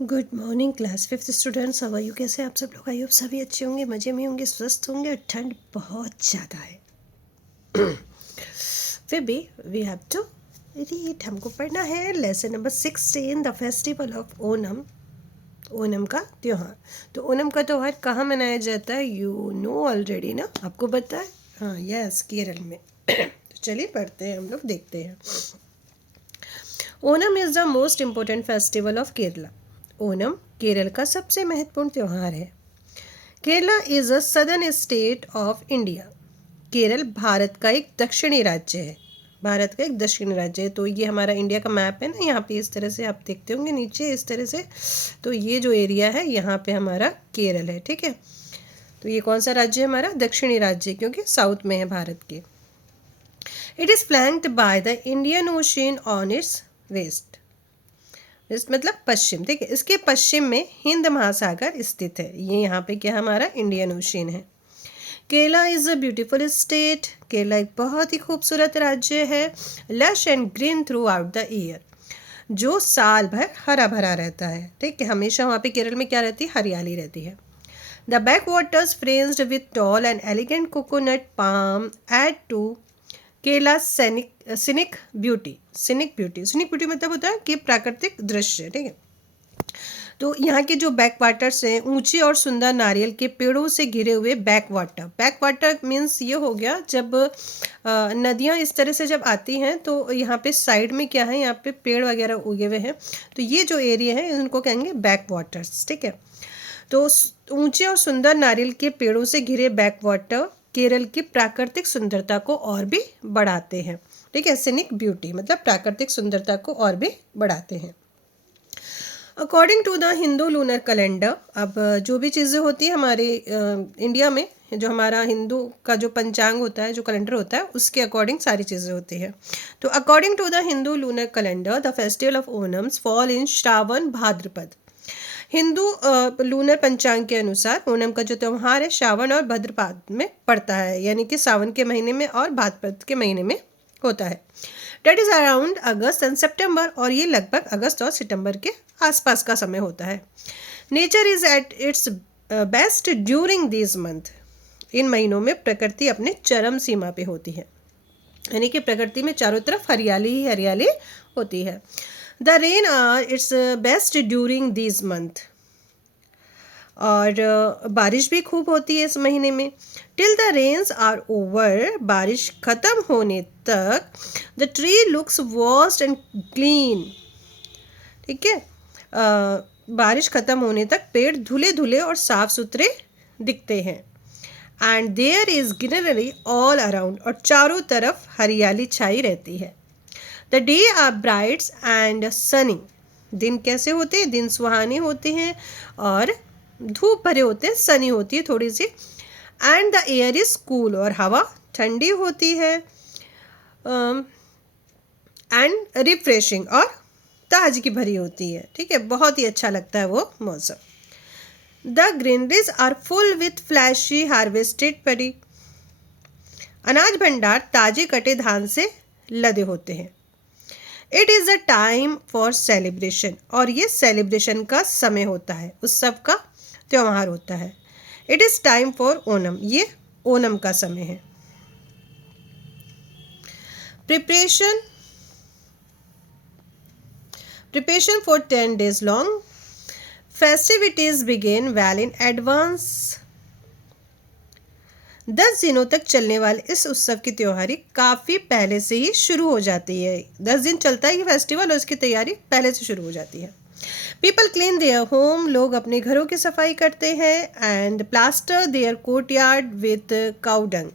Good morning class fifth students, how are you? कैसे आप सब लोग? आई होप सभी अच्छे होंगे, मज़े में होंगे, स्वस्थ होंगे। और ठंड बहुत ज़्यादा है फिर भी वी हैव टू रीड। हमको पढ़ना है lesson number 16, the festival of Onam. Onam का त्यौहार। तो ओनम का त्यौहार कहाँ मनाया जाता है? यू नो ऑलरेडी ना, आपको पता है? हाँ, यस, केरल में तो चलिए पढ़ते हैं, हम लोग देखते हैं। Onam is the most important festival of Kerala. Onam Kerala का सबसे महत्वपूर्ण त्यौहार है। Kerala is a southern state of India. Kerala Bharat का एक दक्षिणी राज्य है। भारत का एक दक्षिणी राज्य है। तो ये हमारा इंडिया का मैप है ना, यहाँ पे इस तरह से आप देखते होंगे नीचे इस तरह से। तो ये जो एरिया है यहाँ पे हमारा केरल है, ठीक है। तो ये कौन सा राज्य है? हमारा दक्षिणी राज्य, क्योंकि साउथ में है भारत के। It is flanked by the Indian Ocean on its west. West मतलब पश्चिम, ठीक है। इसके पश्चिम में हिंद महासागर स्थित है। ये यहाँ पे क्या हमारा इंडियन ओशियन है। Kerala is a beautiful state. Kerala एक बहुत ही खूबसूरत राज्य है। Lush and green through out the year, जो साल भर हरा भरा रहता है, ठीक है। हमेशा वहाँ पे केरल में क्या रहती है? हरियाली रहती है। The backwaters fringed with tall and elegant coconut palm add to Kerala scenic beauty. Scenic beauty मतलब होता है कि प्राकृतिक दृश्य, ठीक है। तो यहाँ के जो बैक वाटर्स हैं, ऊंचे और सुंदर नारियल के पेड़ों से घिरे हुए बैक वाटर मीन्स ये हो गया, जब नदियाँ इस तरह से जब आती हैं तो यहाँ पे साइड में क्या है? यहाँ पे पेड़ वगैरह उगे हुए हैं। तो ये जो एरिया है इनको कहेंगे बैक वाटर्स, ठीक है। तो ऊंचे और सुंदर नारियल के पेड़ों से घिरे बैक वाटर केरल की प्राकृतिक सुंदरता को और भी बढ़ाते हैं, ठीक है। सिनिक ब्यूटी मतलब प्राकृतिक सुंदरता को और भी बढ़ाते हैं। According to the Hindu lunar calendar, अब जो भी चीज़ें होती है हमारे इंडिया में, जो हमारा हिंदू का जो पंचांग होता है, जो कैलेंडर होता है, उसके अकॉर्डिंग सारी चीज़ें होती हैं। तो according to the Hindu lunar calendar, the festival of Onam's fall in Shravan Bhadrapad. Hindu lunar पंचांग के अनुसार ओनम का जो त्यौहार है श्रावण और भाद्रपद में पड़ता है, यानी कि सावन के महीने में और भाद्रपद के महीने में होता है। Date is around August and September, और ये लगभग अगस्त और सितंबर के आसपास का समय होता है। Nature is at its best during this month. इन महीनों में प्रकृति अपने चरम सीमा पे होती है, यानी कि प्रकृति में चारों तरफ हरियाली ही हरियाली होती है। The rain are its best during this month, और बारिश भी खूब होती है इस महीने में। Till the rains are over, बारिश खत्म होने तक the tree looks washed and clean, ठीक है। बारिश खत्म होने तक पेड़ धुले धुले और साफ सुथरे दिखते हैं। And there is greenery all around, और चारों तरफ हरियाली छाई रहती है। The day are brights and sunny, दिन कैसे होते हैं? दिन सुहाने होते हैं और धूप भरे होते हैं, सनी होती है थोड़ी सी। And the air is cool, और हवा ठंडी होती है। एंड रिफ्रेशिंग, और ताजगी भरी होती है, ठीक है। बहुत ही अच्छा लगता है वो मौसम। The greeneries are full with flashy harvested paddy, अनाज भंडार ताजे कटे धान से लदे होते हैं। It is a time for celebration, और ये सेलिब्रेशन का समय होता है, उत्सव का त्यौहार होता है। It is time for Onam, ये ओनम का समय है। Preparation for 10 days long. Festivities begin well in advance. 10 दिनों तक चलने वाले इस उत्सव की तैयारी काफ़ी पहले से ही शुरू हो जाती है। 10 दिन चलता है ये फेस्टिवल, और इसकी तैयारी पहले से शुरू हो जाती है। पीपल क्लीन देयर होम, लोग अपने घरों की सफाई करते हैं। And plaster their courtyard with cow dung,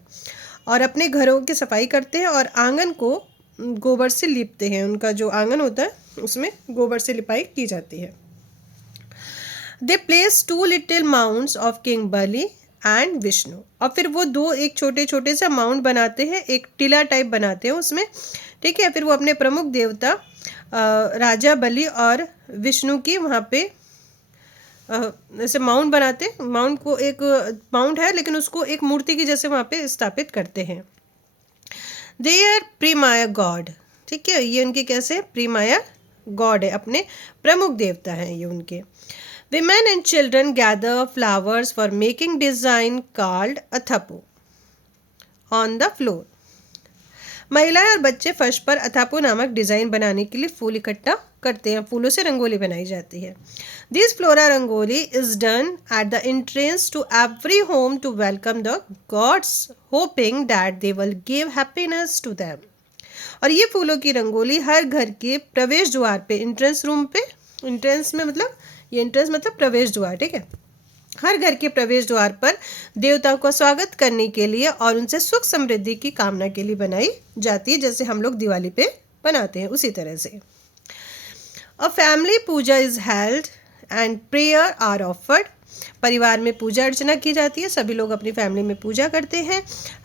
और अपने घरों की सफाई करते हैं और आंगन को गोबर से लीपते हैं। उनका जो आंगन होता है उसमें गोबर से लिपाई की जाती है। They place 2 little mounts of king Bali and Vishnu, और फिर वो दो एक छोटे छोटे से माउंट बनाते हैं, एक टीला टाइप बनाते हैं उसमें, ठीक है। फिर वो अपने प्रमुख देवता राजा बलि और विष्णु की वहाँ पे ऐसे माउंट बनाते हैं। माउंट को एक माउंट है लेकिन उसको एक मूर्ति की जैसे वहाँ पे स्थापित करते हैं। दे आर प्रीमाया गॉड, ठीक है। ये उनके कैसे? प्रीमाया गॉड है, अपने प्रमुख देवता हैं ये उनके। Women and children gather flowers for making design called athapu on the floor. महिलाएं और बच्चे फर्श पर अथापू नामक डिजाइन बनाने के लिए फूल इकट्ठा करते हैं। फूलों से रंगोली बनाई जाती है। This flora rangoli is done at the entrance to every home to welcome the gods, hoping that they will give happiness to them. और ये फूलों की रंगोली हर घर के प्रवेश द्वार पे, एंट्रेंस रूम पे, एंट्रेंस में मतलब ये एंट्रेंस मतलब प्रवेश द्वार, ठीक है, हर घर के प्रवेश द्वार पर देवताओं का स्वागत करने के लिए और उनसे सुख समृद्धि की कामना के लिए बनाई जाती है, जैसे हम लोग दिवाली पे बनाते हैं उसी तरह से। A family puja is held and prayer are offered. परिवार में पूजा अर्चना की जाती है, सभी लोग अपनी फैमिली में पूजा करते हैं।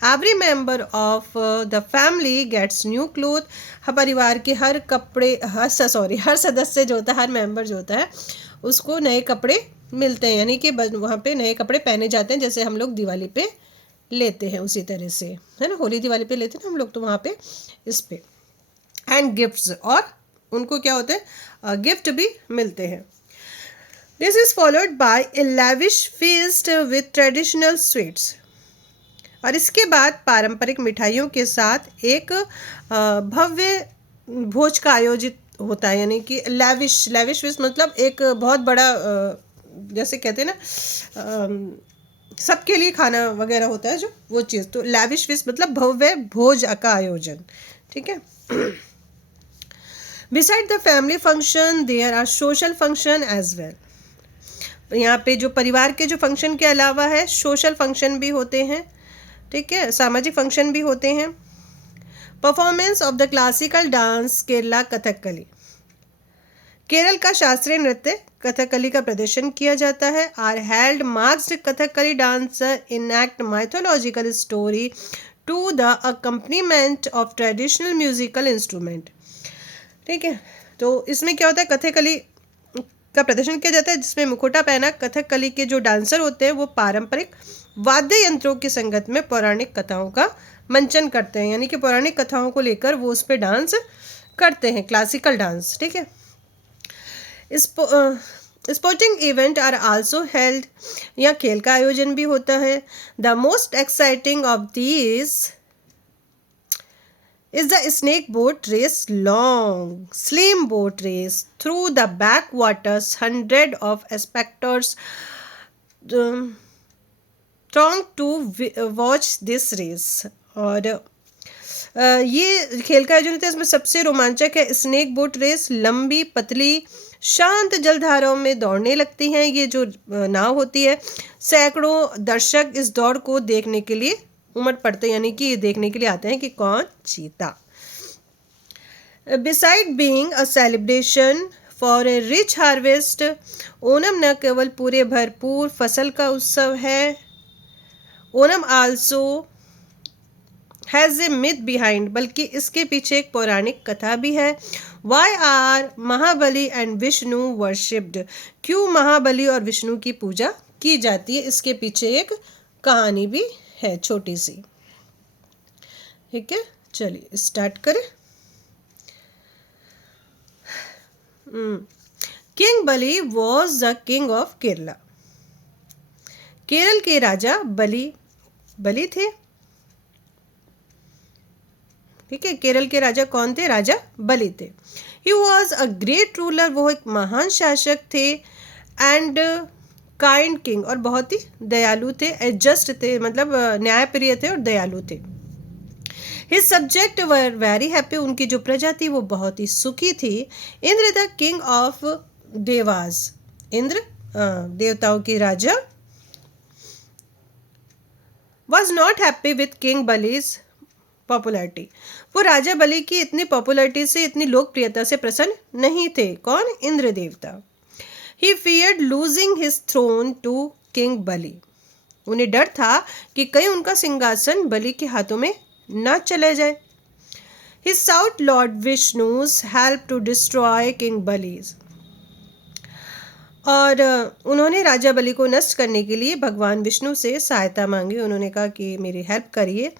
Every member of the family gets new cloth. परिवार के हर सदस्य जो होता है, हर मेंबर जो होता है उसको नए कपड़े मिलते हैं, यानी कि वहाँ पे नए कपड़े पहने जाते हैं, जैसे हम लोग दिवाली पे लेते हैं उसी तरह से, है ना, होली दिवाली पे लेते हैं ना हम लोग, तो वहाँ पे इस पे। एंड गिफ्ट्स, और उनको क्या होते हैं, गिफ्ट भी मिलते हैं। This is followed by A lavish feast with traditional sweets. और इसके बाद पारंपरिक मिठाइयों के साथ एक भव्य भोज का आयोजित होता है, यानी कि लैविश फीस्ट मतलब एक बहुत बड़ा, जैसे कहते हैं ना सबके लिए खाना वगैरह होता है जो, वो चीज़, तो लैविश फीस्ट मतलब भव्य भोज का आयोजन, ठीक है। Beside the family function there are social function as well. यहाँ पे जो परिवार के जो फंक्शन के अलावा है सोशल फंक्शन भी होते हैं, ठीक है, सामाजिक फंक्शन भी होते हैं। Performance of the classical dance Kerala Kathakali. Kerala का शास्त्रीय नृत्य कथकली का प्रदर्शन किया जाता है। Are held masked Kathakali dancer enact mythological story to the accompaniment of traditional musical instrument, ठीक है। तो इसमें क्या होता है, कथकली का प्रदर्शन किया जाता है जिसमें मुखोटा पहना कथकली के जो डांसर होते हैं वो पारंपरिक वाद्य यंत्रों की संगत में पौराणिक कथाओं का मंचन करते हैं, यानी कि पौराणिक कथाओं को लेकर वो उस पर डांस करते हैं, क्लासिकल डांस, ठीक है। Sporting event are also held, यहाँ खेल का आयोजन भी होता है। The most exciting of these is the snake boat race, long slim boat race through the backwaters. Hundred of spectators throng to watch this race. और ये खेल का आयोजन होता है, इसमें सबसे रोमांचक है स्नेक बोट रेस। लंबी पतली शांत जलधाराओं में दौड़ने लगती हैं ये जो नाव होती है। सैकड़ों दर्शक इस दौड़ को देखने के लिए उमड़ पड़ते हैं, यानी कि ये देखने के लिए आते हैं कि कौन जीता। Beside being a celebration for a rich harvest, Onam न केवल पूरे भरपूर फसल का उत्सव है, Onam also has a myth behind, बल्कि इसके पीछे एक पौराणिक कथा भी है। Why are Mahabali and Vishnu worshipped, क्यों महाबली और विष्णु की पूजा की जाती है, इसके पीछे एक कहानी भी है छोटी सी, ठीक है। चलिए स्टार्ट करें। King Bali was the king of Kerala. Kerala के राजा बलि थे, ठीक है। केरल के राजा कौन थे, राजा बलि थे। He was a great ruler, वो एक महान शासक थे। एंड काइंड किंग, और बहुत ही दयालु थे। एडजस्ट थे, मतलब न्यायप्रिय थे और दयालु थे। His subject were very happy, उनकी जो प्रजा थी वो बहुत ही सुखी थी। Indra the king of Devas, Indra देवताओं के राजा, was not happy with king Bali's popularity, वो राजा बलि की इतनी पॉपुलैरिटी से, इतनी लोकप्रियता से प्रसन्न नहीं थे। कौन, इंद्र देवता। He feared losing his throne to King बलि, उन्हें डर था कि कहीं उनका सिंहासन बलि के हाथों में न चले जाए। He sought Lord Vishnu's help to destroy King बलि's, और उन्होंने राजा बलि को नष्ट करने के लिए भगवान विष्णु से सहायता मांगी। उन्होंने कहा कि मेरी हेल्प करिए।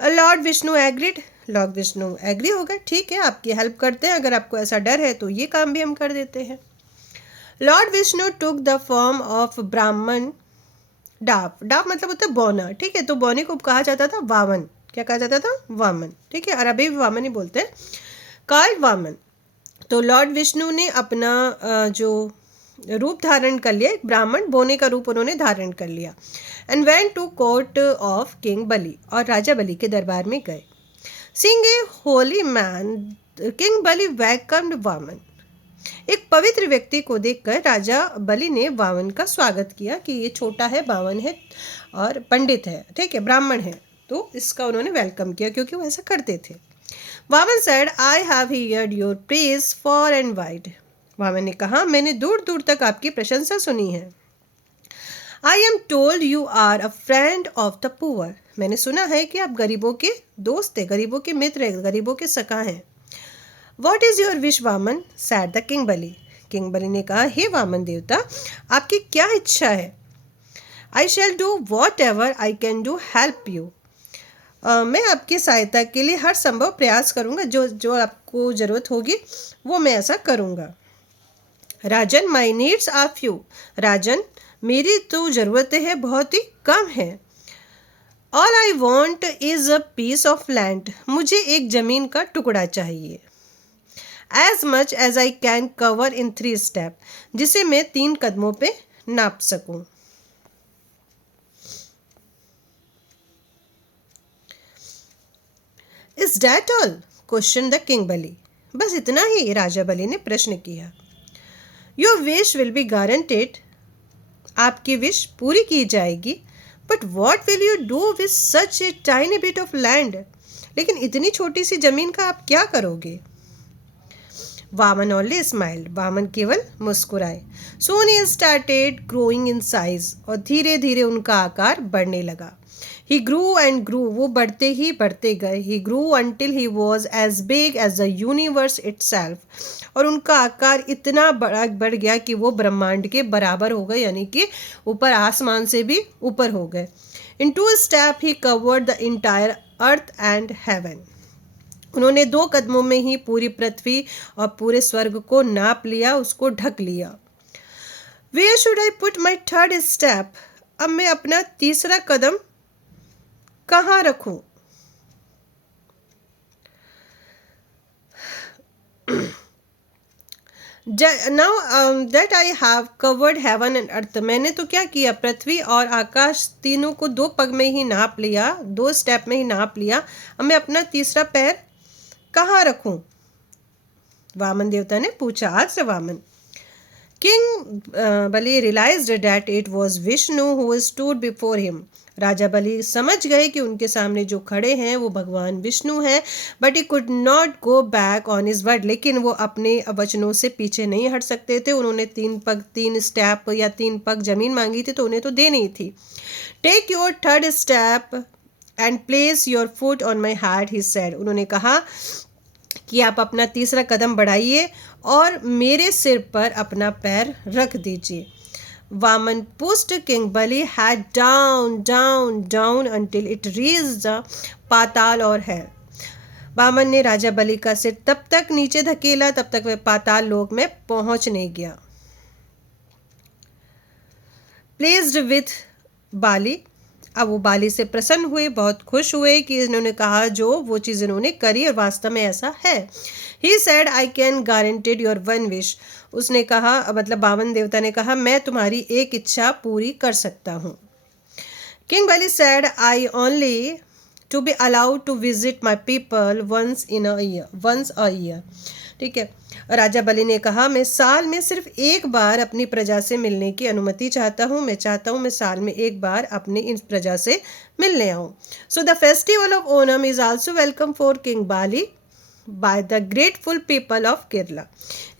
Lord Vishnu agreed, lord Vishnu agree हो गए, ठीक है आपकी हेल्प करते हैं, अगर आपको ऐसा डर है तो ये काम भी हम कर देते हैं। Lord Vishnu took the form of ब्राह्मण डाफ, डाफ मतलब होता है बौना, ठीक है, तो बौने को कहा जाता था वामन, क्या कहा जाता था, वामन, ठीक है, और अभी भी वामन ही बोलते हैं, कार्ल वामन। तो लॉर्ड विष्णु ने अपना जो रूप धारण कर लिया, एक ब्राह्मण बोने का रूप उन्होंने धारण कर लिया, and went to court of king Bali, और राजा बलि के दरबार में गए। Seeing a holy man king Bali welcomed Vaman, एक पवित्र व्यक्ति को देखकर राजा बलि ने वामन का स्वागत किया कि ये छोटा है, वामन है और पंडित है, ठीक है, ब्राह्मण है, तो इसका उन्होंने वेलकम किया क्योंकि वो ऐसा करते थे। Vaman said, I have heard your praise far and wide. Vaman ने कहा, मैंने दूर दूर तक आपकी प्रशंसा सुनी है। I am told you are a friend of the poor. मैंने सुना है कि आप गरीबों के दोस्त हैं, गरीबों के मित्र हैं, गरीबों के सखा हैं। What is your wish, Vaman? said the king Bali. King Bali ने कहा, हे वामन देवता, आपकी क्या इच्छा है? I shall do whatever I can do help you. मैं आपकी सहायता के लिए हर संभव प्रयास करूंगा, जो जो आपको ज़रूरत होगी वो मैं ऐसा करूंगा। राजन, माई नीड्स आर फ्यू। राजन, मेरी तो ज़रूरतें हैं बहुत ही कम है। All I want is a piece of land. मुझे एक ज़मीन का टुकड़ा चाहिए। As much as I can cover in 3 step, जिसे मैं 3 कदमों पे नाप सकूं। Is that all? Question the king Bali. बस इतना ही? राजा बलि ने प्रश्न किया। Your wish will be guaranteed. आपकी विश पूरी की जाएगी। But what will you do with such a tiny bit of land? लेकिन इतनी छोटी सी जमीन का आप क्या करोगे? Vaman only smiled. वामन केवल मुस्कुराए। Soon he started growing in size, और धीरे धीरे उनका आकार बढ़ने लगा। ही ग्रू एंड ग्रू, वो बढ़ते ही बढ़ते गए। He grew until he was as big as the universe itself, और उनका आकार इतना बड़ा बढ़ गया कि वो ब्रह्मांड के बराबर हो गए, यानी कि ऊपर आसमान से भी ऊपर हो गए। इन 2 step he covered the entire earth and heaven. उन्होंने 2 कदमों में ही पूरी पृथ्वी और पूरे स्वर्ग को नाप लिया, उसको ढक लिया। Where should I put my 3rd step? अब मैं अपना तीसरा कदम कहाँ रखूं? Now that I have covered heaven and earth, मैंने तो क्या किया, पृथ्वी और आकाश तीनों को 2 पग में ही नाप लिया, 2 स्टेप में ही नाप लिया। अब मैं अपना तीसरा पैर कहाँ रखूं? वामन देवता ने पूछा। आज से Vamana. King Bali realized that it was Vishnu who stood before him. राजा बलि समझ गए कि उनके सामने जो खड़े हैं वो भगवान विष्णु हैं। But he could not go back on his word, लेकिन वो अपने वचनों से पीछे नहीं हट सकते थे। उन्होंने 3 स्टेप या 3 पग जमीन मांगी थी, तो उन्हें तो देनी ही थी। Take your 3rd step and place your foot on my heart, he said. उन्होंने कहा कि आप अपना तीसरा कदम बढ़ाइए और मेरे सिर पर अपना पैर रख दीजिए। Vaman pushed King Bali head down, down, down until it reached the पाताल और hell. वामन ने राजा बलि का सिर तब तक नीचे धकेला तब तक वह पाताल लोक में पहुंच नहीं गया। Pleased with बाली, अब वो बाली से प्रसन्न हुए, बहुत खुश हुए कि इन्होंने कहा जो वो चीज़ इन्होंने करी और वास्तव में ऐसा है। He said, I can guarantee your 1 wish. उसने कहा, मतलब वामन देवता ने कहा, मैं तुम्हारी एक इच्छा पूरी कर सकता हूँ। King Bali said, I only to be allowed to visit my people once a year. ठीक है। राजा बलि ने कहा, मैं साल में सिर्फ एक बार अपनी प्रजा से मिलने की अनुमति चाहता हूँ। मैं चाहता हूँ मैं साल में एक बार अपनी इन प्रजा से मिलने आऊँ। So the festival of Onam is also welcome for king Bali by the grateful people of Kerala.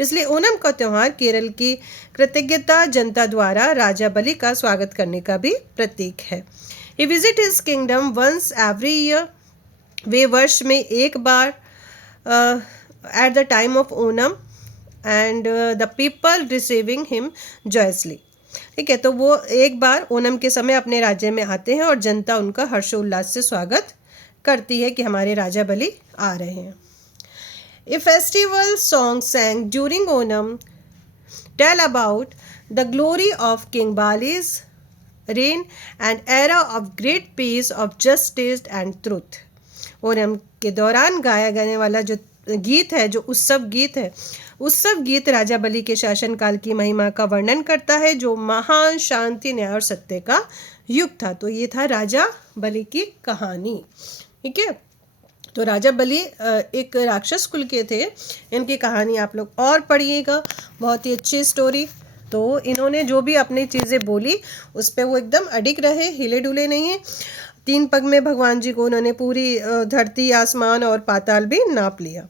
इसलिए ओनम का त्यौहार केरल की कृतज्ञता जनता द्वारा राजा बलि का स्वागत करने का भी प्रतीक है। He visit his kingdom once every year. वे वर्ष में एक बार at the time of Onam and the people receiving him joyously. ठीक है, तो वो एक बार ओनम के समय अपने राज्य में आते हैं और जनता उनका हर्षोल्लास से स्वागत करती है कि हमारे राजा बलि आ रहे हैं। ए festival song sang during Onam tell about the glory of King Bali's reign and era of great peace of justice and truth। Onam के दौरान गाया जाने वाला जो गीत है, जो उत्सव गीत है, उत्सव गीत राजा बलि के शासनकाल की महिमा का वर्णन करता है, जो महान शांति, न्याय और सत्य का युग था। तो ये था राजा बलि की कहानी। ठीक है, तो राजा बलि एक राक्षस कुल के थे। इनकी कहानी आप लोग और पढ़िएगा, बहुत ही अच्छी स्टोरी। तो इन्होंने जो भी अपनी चीज़ें बोली उस पर वो एकदम अडिग रहे, हिले डुले नहीं। 3 पग में भगवान जी को उन्होंने पूरी धरती, आसमान और पाताल भी नाप लिया।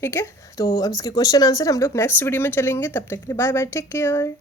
ठीक है, तो अब इसके क्वेश्चन आंसर हम लोग नेक्स्ट वीडियो में चलेंगे। तब तक के लिए बाय बाय, टेक केयर।